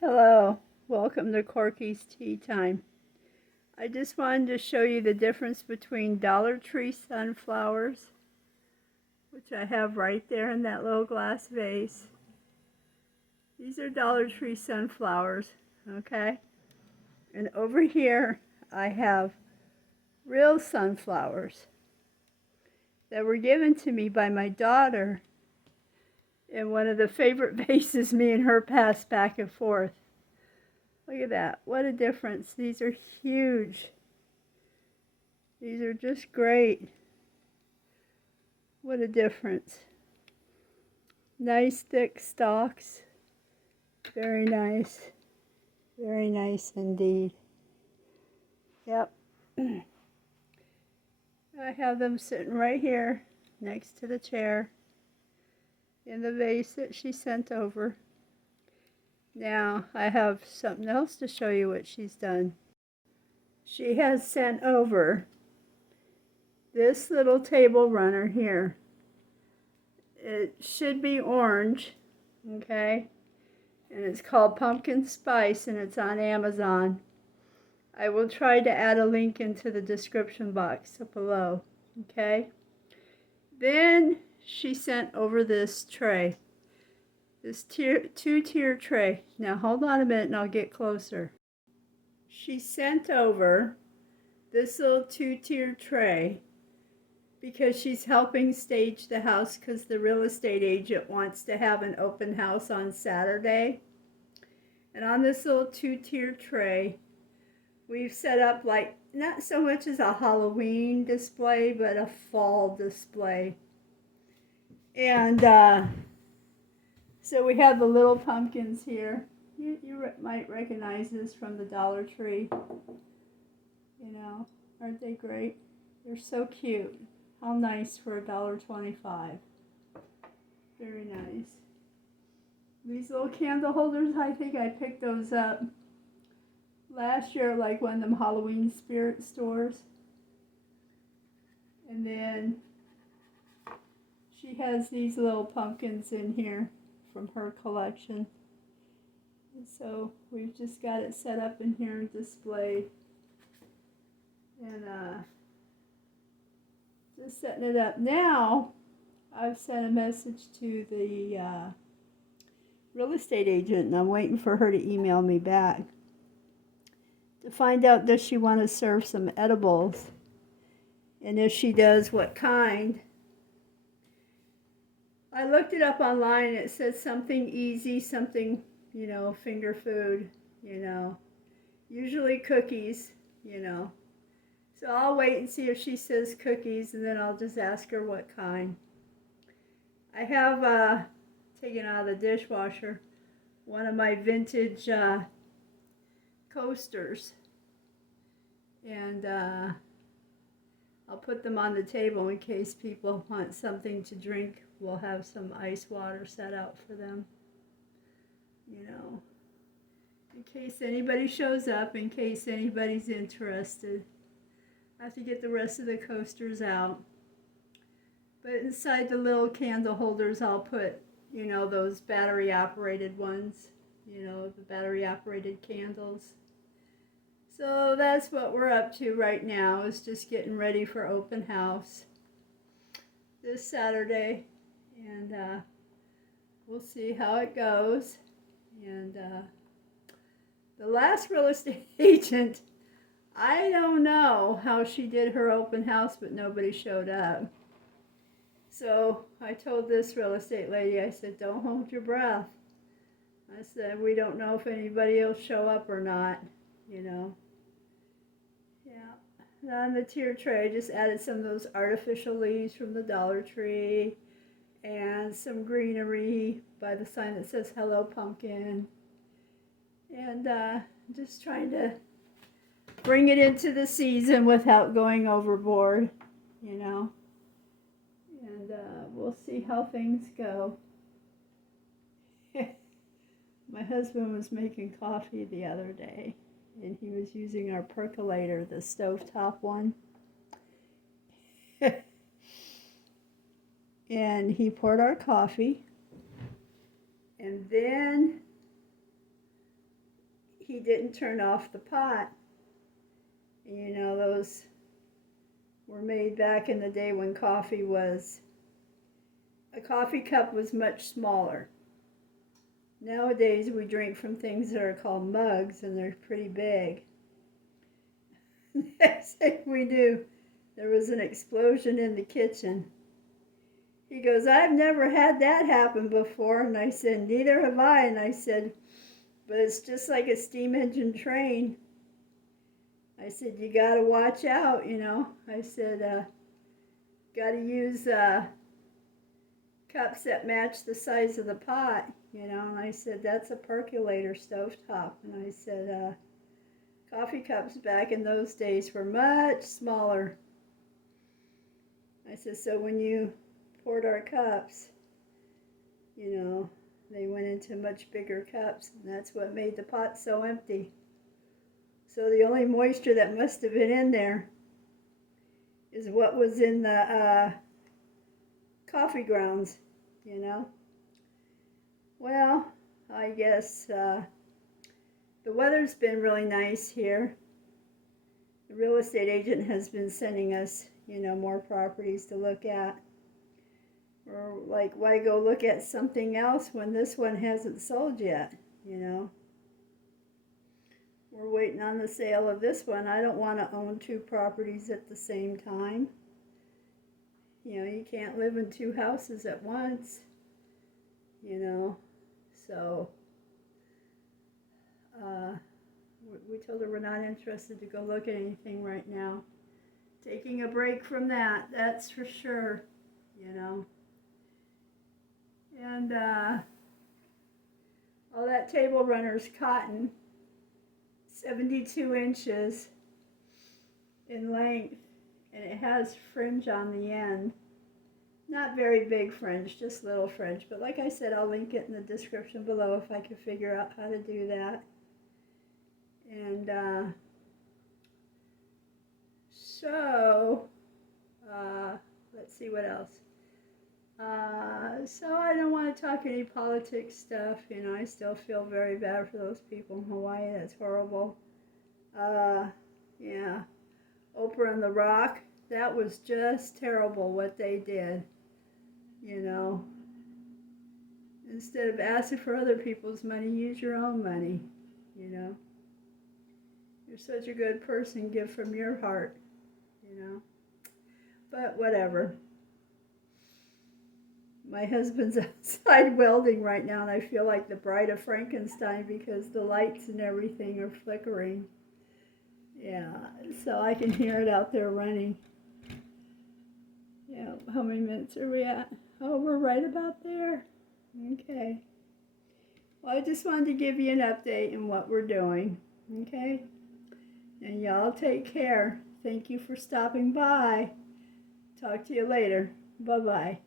Hello, welcome to Corky's Tea Time. I just wanted to show you the difference between Dollar Tree sunflowers, which I have right there in that little glass vase. These are Dollar Tree sunflowers, okay? And over here I have real sunflowers that were given to me by my daughter in one of the favorite vases me and her passed back and forth. Look at that. What a difference. These are huge. These are just great. What a difference. Nice thick stalks. Very nice. Very nice indeed. Yep. I have them sitting right here next to the chair in the vase that she sent over. Now I have something else to show you what she's done. She has sent over this little table runner here. It should be orange, okay? And it's called Pumpkin Spice, and it's on Amazon. I will try to add a link into the description box up below, okay? Then she sent over this tray, this two-tier tray. Now hold on a minute and I'll get closer. She sent over this little two-tier tray because she's helping stage the house because the real estate agent wants to have an open house on Saturday. And on this little two-tier tray, we've set up like not so much as a Halloween display, but a fall display. And so we have the little pumpkins here. You might recognize this from the Dollar Tree. You know, aren't they great? They're so cute. How nice for $1.25. Very nice. These little candle holders, I think I picked those up last year, like one of them Halloween spirit stores. And then she has these little pumpkins in here from her collection. And so we've just got it set up in here and displayed. And just setting it up now. I've sent a message to the real estate agent, and I'm waiting for her to email me back to find out, does she want to serve some edibles, and if she does, what kind. I looked it up online. It says something easy, something, you know, finger food, you know, usually cookies, you know. So I'll wait and see if she says cookies, and then I'll just ask her what kind. I have taken out of the dishwasher one of my vintage coasters, and I'll put them on the table in case people want something to drink. We'll have some ice water set out for them, you know, in case anybody shows up, in case anybody's interested. I have to get the rest of the coasters out. But inside the little candle holders, I'll put, you know, those battery operated ones, you know, the battery operated candles. So that's what we're up to right now, is just getting ready for open house this Saturday. And we'll see how it goes. And the last real estate agent, I don't know how she did her open house, but nobody showed up. So I told this real estate lady, I said, don't hold your breath. I said, we don't know if anybody will show up or not, you know. Yeah. And on the tier tray, I just added some of those artificial leaves from the Dollar Tree and some greenery by the sign that says Hello Pumpkin. And just trying to bring it into the season without going overboard, you know. And we'll see how things go. My husband was making coffee the other day, and he was using our percolator, the stovetop one. And he poured our coffee, and then he didn't turn off the pot. You know, those were made back in the day when coffee was, a coffee cup was much smaller. Nowadays we drink from things that are called mugs, and they're pretty big. Next thing we knew, there was an explosion in the kitchen. He goes, "I've never had that happen before." And I said, "Neither have I." And I said, "But it's just like a steam engine train." I said, "You got to watch out, you know." I said, "Got to use cups that match the size of the pot, you know." And I said, "That's a percolator stovetop." And I said, coffee cups back in those days were much smaller. I said, "So when you poured our cups, you know, they went into much bigger cups, and that's what made the pot so empty. So the only moisture that must have been in there is what was in the coffee grounds, you know." Well, I guess the weather's been really nice here. The real estate agent has been sending us, you know, more properties to look at. Or like, why go look at something else when this one hasn't sold yet, you know? We're waiting on the sale of this one. I don't want to own two properties at the same time. You know, you can't live in two houses at once, you know. So we told her we're not interested to go look at anything right now. Taking a break from that, that's for sure, you know. And all that table runner's cotton, 72 inches in length, and it has fringe on the end. Not very big fringe, just little fringe. But like I said, I'll link it in the description below if I can figure out how to do that. And let's see what else. So I don't want to talk any politics stuff. You know, I still feel very bad for those people in Hawaii. That's horrible. Yeah. Oprah and The Rock, that was just terrible what they did. You know, instead of asking for other people's money, use your own money, you know. You're such a good person, give from your heart, you know. But whatever. My husband's outside welding right now, and I feel like the Bride of Frankenstein because the lights and everything are flickering. Yeah, so I can hear it out there running. Yeah, how many minutes are we at? Oh, we're right about there. Okay. Well, I just wanted to give you an update on what we're doing. Okay? And y'all take care. Thank you for stopping by. Talk to you later. Bye-bye.